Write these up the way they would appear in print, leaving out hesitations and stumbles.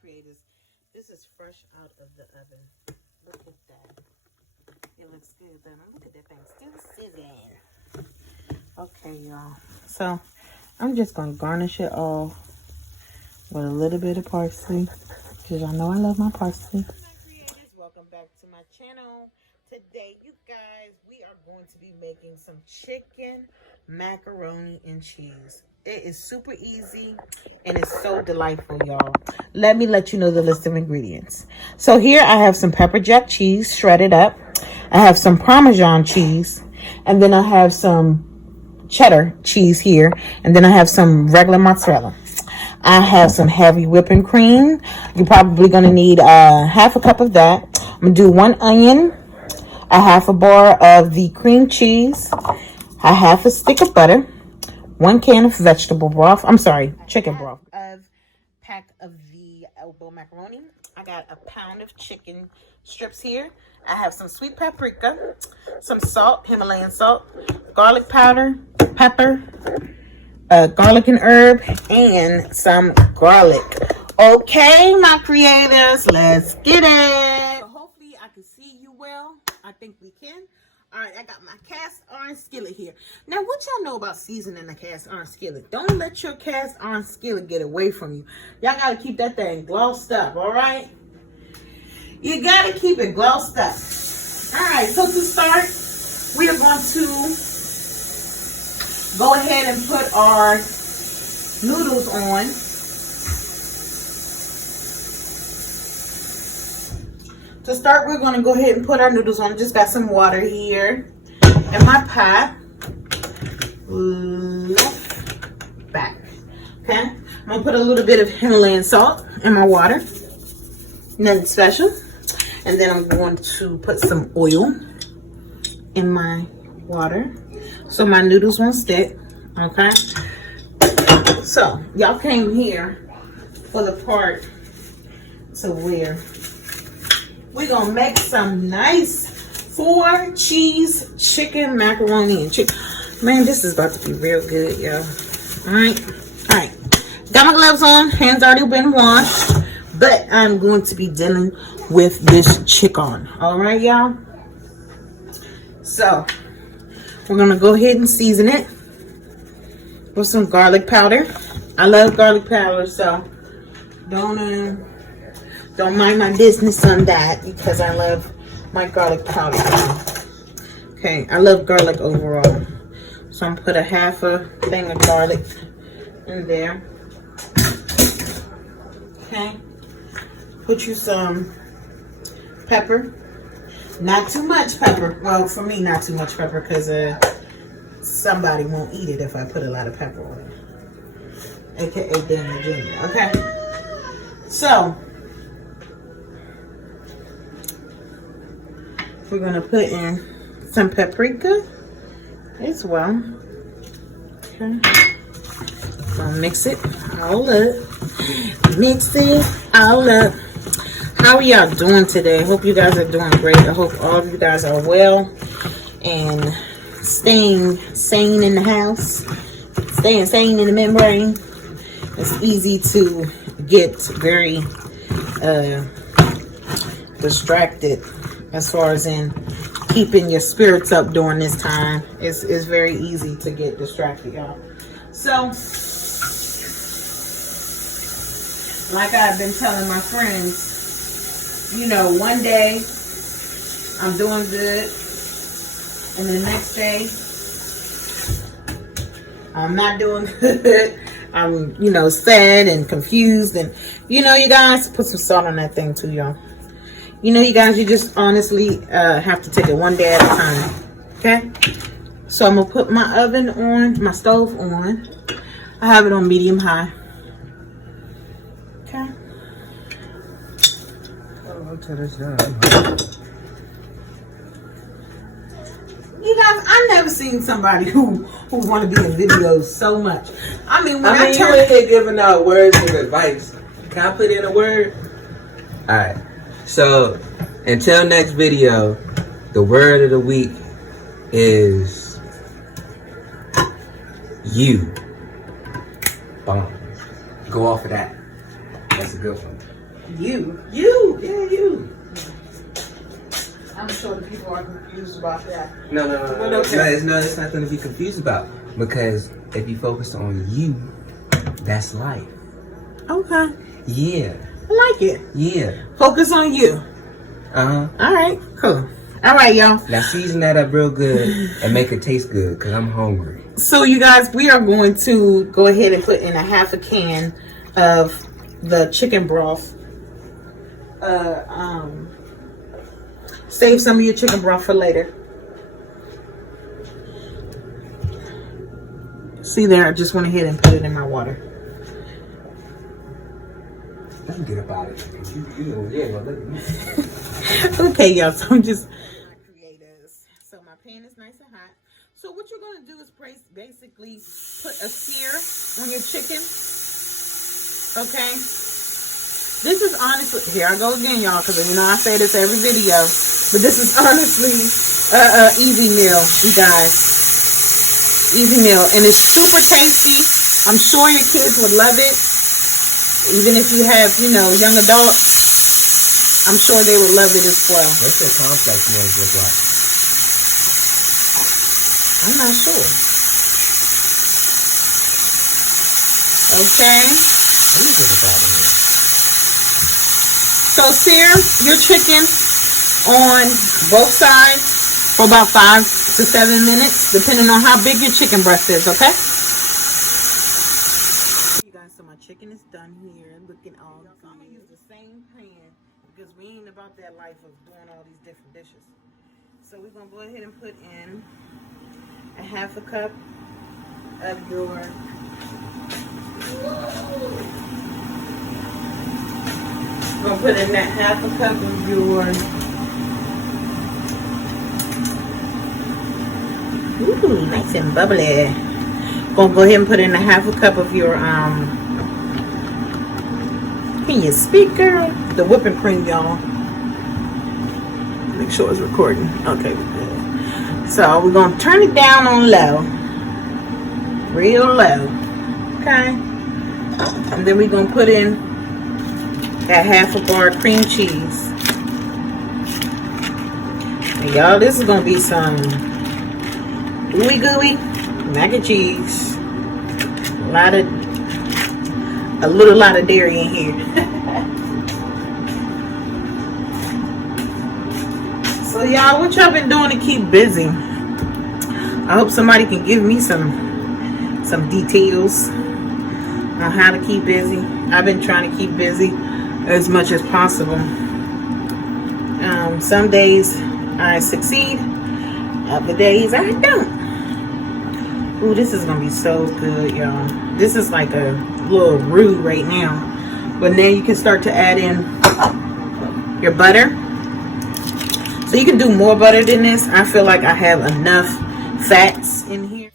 creators. This is fresh out of the oven. Look at that. It looks good, doesn't it? Look at that thing still sizzling. Okay, y'all. So I'm just gonna garnish it all with a little bit of parsley, because y'all know I love my parsley. Welcome back to my channel. Today, you guys, we are going to be making some chicken macaroni and cheese. It is super easy and it's so delightful, y'all. Let me let you know the list of ingredients. So here I have some pepper jack cheese shredded up. I have some Parmesan cheese, and then I have some cheddar cheese here, and then I have some regular mozzarella. I have some heavy whipping cream. You're probably going to need half a cup of that. I'm going to do 1 onion, a half a bar of the cream cheese, a half a stick of butter, 1 can of vegetable broth. I'm sorry, chicken broth. Pack of the elbow macaroni. I got a pound of chicken strips here. I have some sweet paprika, some salt, Himalayan salt, garlic powder, pepper, garlic and herb, and some garlic. Okay, my creators, let's get it. So hopefully I can see you well. I think we can. All right, I got my cast iron skillet here. Now, what y'all know about seasoning a cast iron skillet? Don't let your cast iron skillet get away from you. Y'all got to keep that thing glossed up, all right? You got to keep it glossed up. All right, so to start, we are going to go ahead and put our noodles on. To start, we're going to go ahead and put our noodles on. Just got some water here in my pot. Left, back. Okay? I'm going to put a little bit of Himalayan salt in my water. Nothing special. And then I'm going to put some oil in my water so my noodles won't stick. Okay? So, y'all came here for the part to where we're going to make some nice 4 cheese chicken macaroni and chicken. Man, this is about to be real good, y'all. All right. All right. Got my gloves on. Hands already been washed. But I'm going to be dealing with this chicken. All right, y'all. So, we're going to go ahead and season it with some garlic powder. I love garlic powder, so don't mind my business on that, because I love my garlic powder. Okay, I love garlic overall. So I'm put a half a thing of garlic in there. Okay. Put you some pepper. Not too much pepper. Well, for me, not too much pepper, because somebody won't eat it if I put a lot of pepper on it. AKA Daniel Jr. Okay. So we're going to put in some paprika as well. Okay. So mix it all up. Mix it all up. How are y'all doing today? Hope you guys are doing great. I hope all of you guys are well and staying sane in the house. Staying sane in the membrane. It's easy to get very distracted as far as in keeping your spirits up during this time. It's very easy to get distracted, y'all. So, like I've been telling my friends, you know, one day I'm doing good, and the next day I'm not doing good. I'm, you know, sad and confused, and you know, you guys, put some salt on that thing too, y'all. You know, you guys, you just honestly have to take it one day at a time. Okay? So I'm going to put my oven on, my stove on. I have it on medium high. Okay? You guys, I've never seen somebody who want to be in videos so much. I mean, when I turn here giving out words of advice. Can I put in a word? All right. So, until next video, the word of the week is you. Boom. Go off of that. That's a good one. You. You. I'm sure the people are confused about that. No. Okay. It's nothing to be confused about. Because if you focus on you, that's life. Okay. Yeah. I like it. Yeah. Focus on you. Uh-huh. All right. Cool. All right, y'all. Now season that up real good and make it taste good because I'm hungry. So, you guys, we are going to go ahead and put in a half a can of the chicken broth. Save some of your chicken broth for later. See there, I just went ahead and put it in my water. Let me get up out of here. Okay, y'all, so I'm just creators. So my pan is nice and hot. So what you're gonna do is basically put a sear on your chicken. Okay. This is honestly, here I go again, y'all, because you know I say this every video, but this is honestly easy meal, you guys. Easy meal, and it's super tasty. I'm sure your kids would love it. Even if you have, you know, young adults, I'm sure they would love it as well. What's your complex meals look like? I'm not sure. Okay. Let me get up out of here. So sear your chicken on both sides for about 5 to 7 minutes, depending on how big your chicken breast is, okay? You guys, so my chicken is done here, looking all good. I'm gonna use the same pan because we ain't about that life of doing all these different dishes. So we're gonna go ahead and put in a half a cup of your we're gonna put in that half a cup of your ooh, nice and bubbly. Gonna go ahead and put in a half a cup of your can you speak, girl? The whipping cream, y'all. Make sure it's recording. Okay, we're good. So we're gonna turn it down on low, real low. Okay, and then we're gonna put in that half a bar of cream cheese. And y'all, this is gonna be some ooey gooey mac and cheese. A little lot of dairy in here. So y'all, what y'all been doing to keep busy? I hope somebody can give me some details on how to keep busy. I've been trying to keep busy as much as possible. Some days I succeed, other days I don't. Ooh, this is gonna be so good, y'all. This is like a little roux right now, but then you can start to add in your butter. So you can do more butter than this. I feel like I have enough fats in here.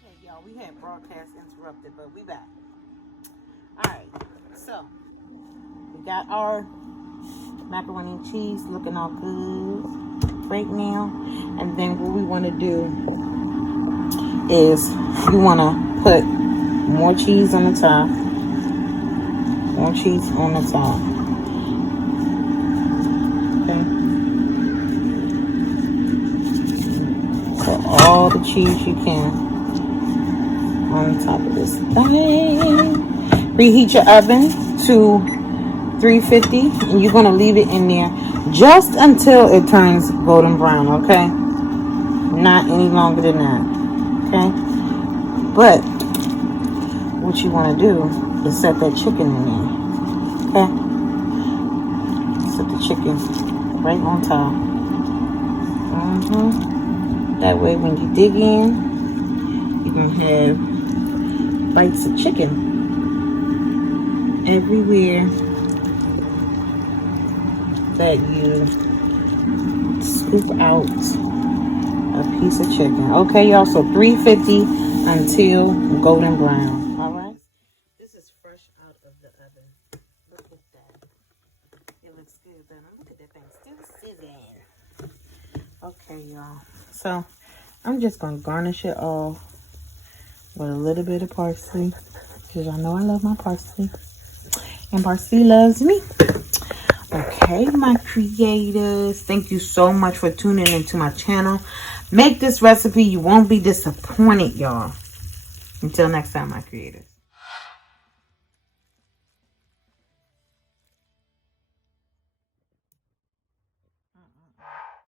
Okay, y'all, we had broadcast interrupted, but we back. Alright, so we got our macaroni and cheese looking all good right now. And then what we want to do is you want to put more cheese on the top. More cheese on the top. Put all the cheese you can on top of this thing. Reheat your oven to 350 and you're going to leave it in there just until it turns golden brown, okay? Not any longer than that, okay? But what you want to do is set that chicken in there, okay? Set the chicken right on top. That way when you dig in, you can have bites of chicken everywhere that you scoop out a piece of chicken. Okay, y'all, so 350 until golden brown. All right. This is fresh out of the oven. Look at that. It looks good, then. Look at that thing still sizzling. Okay, y'all. So I'm just gonna garnish it off with a little bit of parsley. because y'all know I love my parsley. And parsley loves me. Okay, my creators. Thank you so much for tuning into my channel. Make this recipe. You won't be disappointed, y'all. Until next time, my creators.